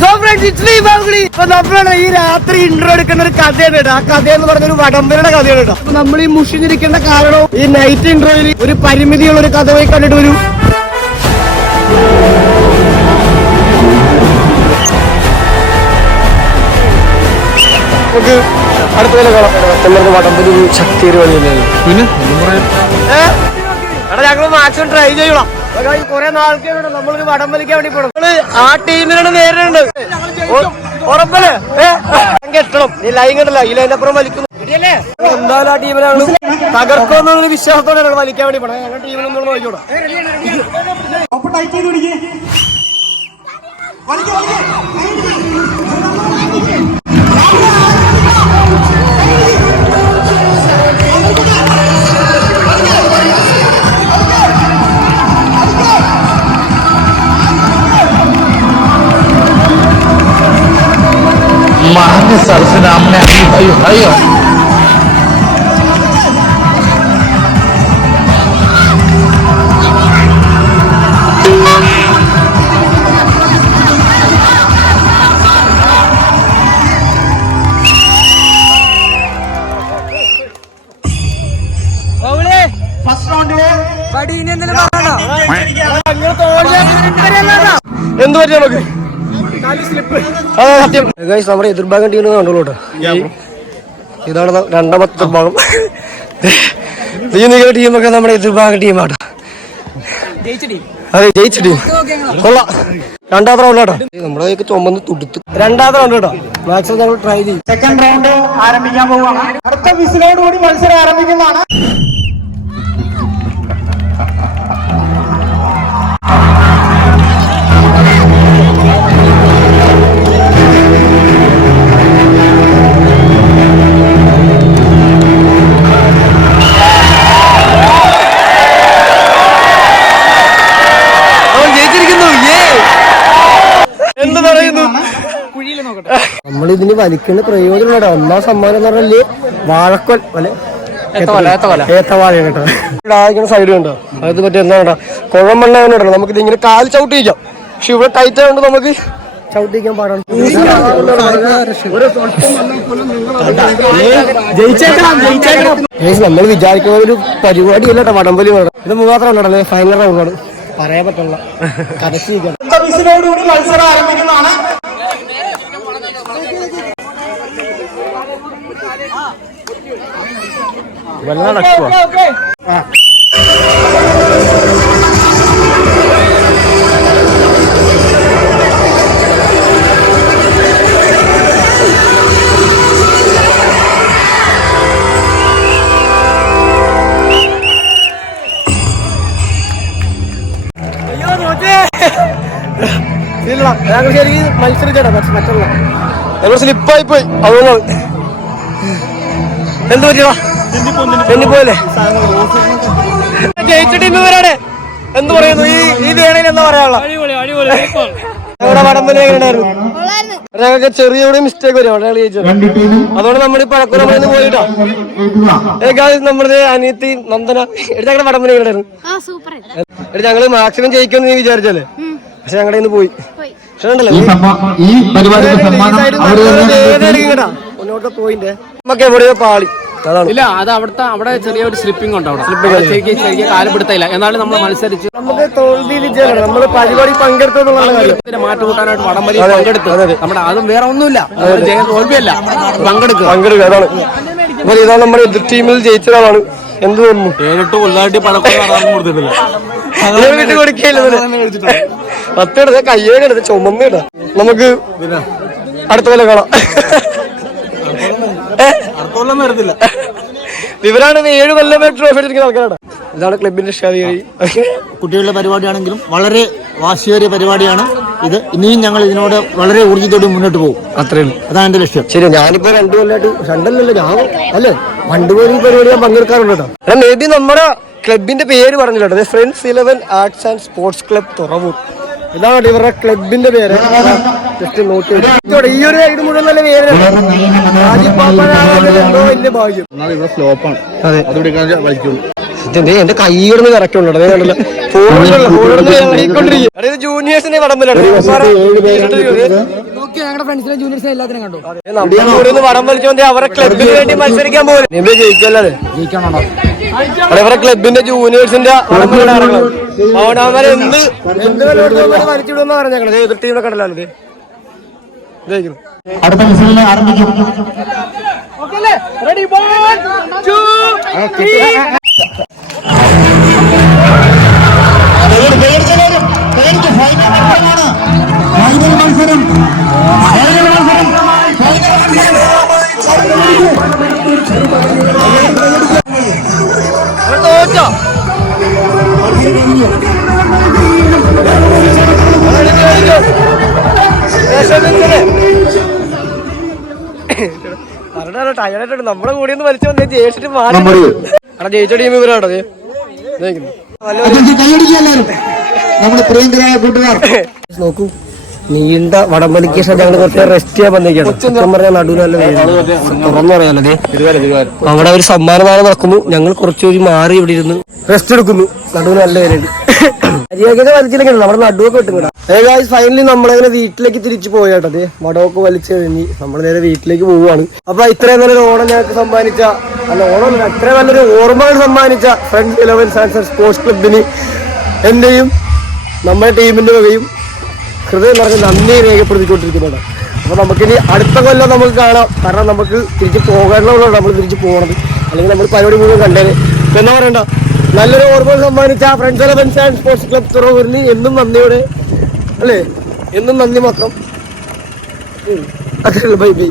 So friends it's me Babugiri. ഇപ്പൊ നമ്മളാണ് ഈ രാത്രി ഇൻട്രോ എടുക്കുന്ന ഒരു കഥയാണ് കേട്ടോ. ആ കഥ എന്ന് പറഞ്ഞൊരു വടംവലിയുടെ കഥയാണ് കേട്ടോ. അപ്പൊ നമ്മൾ ഈ മുഷിഞ്ഞിരിക്കേണ്ട കാരണവും ഈ നൈറ്റ് ഇൻട്രോയിൽ ഒരു പരിമിതിയുള്ള ഒരു കഥ പോയി കണ്ടിട്ട് വരും. നമുക്ക് അടുത്ത പോലെ കാണാം. വടംവലി ശക്തിയൊരു വഴി തന്നെയാണ്. പിന്നെ എടാ ഞങ്ങൾ മാക്സിമം ട്രൈ ചെയ്യണം. കുറെ നാൾക്കാരുണ്ട് നമ്മളൊരു വടം വലിക്കാൻ വേണ്ടി പോകണം. ആ ടീമിനാണ് നേരിടുന്നത്. ഉറപ്പല്ലേ കെട്ടണം. നീ ലൈൻ കണ്ടല്ലോ, ഈ ലൈൻ്റെ അപ്പുറം വലിക്കുന്നു. എന്തായാലും ആ ടീമിനാണ് തകർക്കുമെന്നുള്ള വിശ്വാസത്തോടെയാണ് വലിക്കാൻ വേണ്ടി പോകണം. ഞങ്ങളുടെ ടീമിനൊന്നും നോക്കിയോടാം. महान सर से नाम ने भाई ഫസ്റ്റ് റൗണ്ടില് എന്ത് പറ്റി നമുക്ക് സത്യം നമ്മുടെ എതിർഭാഗം ടീമിന് കണ്ടോളൂട്ടോ. ഇതാണ് രണ്ടാമത്തെ ഭാഗം. ഈ നിങ്ങളുടെ ടീമൊക്കെ നമ്മുടെ എതിർഭാഗം ടീമാട്ടോ. അതെ ജയിച്ച ടീം കൊള്ളാം. രണ്ടാമത്തെ റൗണ്ട് കേട്ടോ. നമ്മളെ ചുമന്ന് തുടുത്ത് രണ്ടാമത്തെ റൗണ്ട് കേട്ടോ. മാക്സിമം ഞങ്ങൾ ട്രൈ ചെയ്യും. സെക്കൻഡ് റൗണ്ട് ആരംഭിക്കാൻ പോവുകയാണ്. അടുത്ത വിസിലോടുകൂടി മത്സരം ആരംഭിക്കുന്നതാണ്. നമ്മളിതിന് വലിക്കുന്ന പ്രയോജനം ഒന്നാം സമ്മാനം എന്ന് പറഞ്ഞാല് വാഴക്കൊൽ ഏത്തവാഴ കേട്ടോ. ആയിരിക്കുന്ന സൈഡ് കണ്ടോ. അത് പറ്റി എന്താ കേട്ടോ കുഴമ്പെണ്ണ കേട്ടോ. നമുക്ക് ഇതിങ്ങനെ കാല് ചവിട്ടിക്കാം. പക്ഷെ ഇവിടെ ടൈറ്റ് ആയതുകൊണ്ട് നമുക്ക് ചവിട്ടിക്കാൻ പാടാണ്. നമ്മൾ വിചാരിക്കുന്ന ഒരു പരിപാടിയല്ല കേട്ടോ വടംവലി. ഇത് മൂന്നാമത്തെ റൗണ്ടാണ്. ഫൈനൽ റൗണ്ടാണ്. പറയാൻ പറ്റില്ല. കരച്ചിരിക്കണം. മത്സരം ആരംഭിക്കുന്നതാണ്. വെള്ളം നടക്കുക. ഇല്ല ഞങ്ങൾ ശരിക്കും മത്സരിച്ചേട്ടാ. മറ്റുള്ള ഞങ്ങൾ സ്ലിപ്പായി പോയി. അതുകൊണ്ട് എന്ത് പറ്റിയടാ പെണ്ണിപ്പോയല്ലേ. ജയിച്ച ടീം ഇവരാണ്. എന്ത് പറയുന്നു ഈ വേണയിൽ എന്താ പറയാനുള്ള ഞങ്ങളുടെ വടംവലി എങ്ങനെയായിരുന്നു? ഞങ്ങൾക്ക് ചെറിയ മിസ്റ്റേക്ക് വരും. അവിടെ ജയിച്ചത്. അതുകൊണ്ട് നമ്മുടെ ഈ പഴക്കം നമ്മളിന്ന് പോയിട്ടോ. നമ്മുടെ അനിയത്തി നന്ദന ഞങ്ങളുടെ വടംവലി എങ്ങനെയായിരുന്നു? ഞങ്ങള് മാക്സിമം ജയിക്കുമെന്ന് നീ വിചാരിച്ചല്ലേ. പക്ഷെ ഞങ്ങളുടെ ഇന്ന് പോയി. മുന്നോട്ട് പോയിന്റെ നമുക്ക് എവിടെയോ പാളി. ഇല്ല അത് അവിടെ ചെറിയൊരു സ്ലിപ്പിംഗ് ഉണ്ട്. അവിടെ ശരിക്കും കാലപ്പെടുത്തില്ല. എന്നാലും നമ്മൾ മത്സരിച്ച് നമുക്ക് തോൽവി വിജയമാണ്. നമ്മൾ പരിപാടി പങ്കെടുത്തുള്ള കാര്യം മാറ്റം കൂട്ടാനായിട്ട് വടംവലി പങ്കെടുത്തു. നമ്മുടെ അതും വേറെ ഒന്നുമില്ല. ജയം തോൽവിയല്ല, പങ്കെടുക്കുക. അതാണ്. അപ്പോൾ ഇതാണ് നമ്മുടെ എതിർ ടീമിൽ ജയിച്ച ഒരാളാണ്. എന്ത് തോന്നുന്നു? 7-8 കൊല്ലായിട്ട് പഴക്കം കൊടുത്തിട്ടില്ല. പത്തെടുത്ത കയ്യേടെടുത്ത് ചുമന്നിടാ. നമുക്ക് അടുത്ത പോലെ കാണാം. ഇവരാണ് 7 കൊല്ലം ട്രോഫി എടുക്കുന്ന ആൾക്കാരാണ്. ഇതാണ് ക്ലബിന്റെ ഷാദിയായി. കുട്ടികളുടെ പരിപാടിയാണെങ്കിലും വളരെ വാശിയേറിയ പരിപാടിയാണ് ഇത്. ഇനിയും ഞങ്ങൾ ഇതിനോട് വളരെ ഊർജ്ജത്തോടെ മുന്നോട്ട് പോകും. അത്രേ ഉള്ളൂ. അതാണ് എന്റെ ലക്ഷ്യം. ശരി. ഞാനിപ്പോ 2 കൊല്ലമായിട്ട് രണ്ടല്ലല്ലോ ഞാൻ അല്ലേ 2 പേര് ഈ പരിപാടി ഞാൻ പങ്കെടുക്കാറുണ്ട് കേട്ടോ. മേ ബി നമ്മുടെ ക്ലബിന്റെ പേര് പറഞ്ഞില്ല. Friends 11 arts and sports club Thuravoor. ഇതാണ് ഇവരുടെ ക്ലബിന്റെ പേര്. ജസ്റ്റ് നോട്ട് ചെയ്തു. ഈ ഒരു ഇത് മുഴുവൻ നല്ല പേരാണ്. രാജീവ് പാപ്പനാകുന്നതോ വലിയ ഭാഗ്യം. ഇവിടെ സ്ലോപ്പാണ്. അതെ അത് വലിക്കുള്ളൂ. എന്റെ കൈ കിടന്ന് കറക്കുള്ളൂ കണ്ടില്ല ഫോണിക്കൊണ്ടിരിക്കും ജൂനിയേഴ്സിന്റെ വടംവലിയാണ് ഞങ്ങളുടെ ഫ്രണ്ട്സിനെ ജൂനിയേഴ്സിനെ എല്ലാത്തിനും കണ്ടു. നമ്മുടെ വടം വലിച്ചോണ്ട് അവരെ ക്ലബിന് വേണ്ടി മത്സരിക്കാൻ പോലും ജയിക്കല്ലേ അവരെ ക്ലബിന്റെ ജൂനിയേഴ്സിന്റെ അതുകൊണ്ട് അവരെ എന്ത് വലിച്ചിടുമെന്ന് പറഞ്ഞേക്കണത് എതിർ ടീമൊക്കെ കണ്ടല്ലോ ജയിക്കുന്നു. അടുത്ത മത്സരം ആരംഭിക്കും. തോറ്റോ ടയർഡായിട്ടുണ്ട്. നമ്മുടെ കൂടെ ഒന്ന് വലിച്ചു വന്നേ ജയിച്ചിട്ട് മാറി അവിടെ ജയിച്ച ടീം ഇവരാണത് നോക്കൂ. നീണ്ട വടംവലിക്ക് ശേഷം ഞങ്ങൾ കുറച്ച് റെസ്റ്റ് ചെയ്യാൻ വന്നേക്കാണ്. സത്യം പറഞ്ഞാൽ നടുവിന് നല്ല തുറന്നു പറയാനല്ലേ അവിടെ ഒരു സമ്മാനദാനം നടക്കുന്നു. ഞങ്ങൾ കുറച്ചൊരു മാറി ഇവിടെ ഇരുന്ന് റെസ്റ്റ് എടുക്കുന്നു. നടുവിന് നല്ല പേരുണ്ട്. അരിയൊക്കെ വലിച്ചില്ലെങ്കിൽ നമ്മുടെ നടുവൊക്കെ വിട്ടുകൂടാ. ഫൈനലി നമ്മളങ്ങനെ വീട്ടിലേക്ക് തിരിച്ചു പോയാട്ടത് വടമൊക്കെ വലിച്ചു കഴിഞ്ഞ് നമ്മൾ നേരെ വീട്ടിലേക്ക് പോവുകയാണ്. അപ്പൊ ഇത്രയും നല്ലൊരു ഓണം ഞങ്ങൾക്ക് സമ്മാനിച്ച ഓണം ഇത്രയും നല്ലൊരു ഓർമ്മകൾ സമ്മാനിച്ച ഫ്രണ്ട്സ് 11 സയൻസ് സ്പോർട്സ് ക്ലബിന് എന്റെയും നമ്മുടെ ടീമിന്റെ വകയും ഹൃദയം നിറഞ്ഞ നന്ദി രേഖപ്പെടുത്തിക്കൊണ്ടിരിക്കുന്നുണ്ട്. അപ്പൊ നമുക്കിനി അടുത്ത കൊല്ലം നമുക്ക് കാണാം. കാരണം നമുക്ക് തിരിച്ച് പോകാനുള്ളതാണ് നമ്മൾ തിരിച്ച് പോകണത്. അല്ലെങ്കിൽ നമ്മൾ പരിപാടി മുഴുവൻ കണ്ടേനെ. എന്നാ പറയണ്ട നല്ലൊരു ഓർമ്മകൾ സമ്മാനിച്ച ഫ്രണ്ട്സ് 11 സയൻസ് സ്പോർട്സ് ക്ലബ് തുറവൂരിന് എന്നും നന്ദിയോടെ അല്ലേ എന്നും നന്ദി മാത്രം. Bye bye.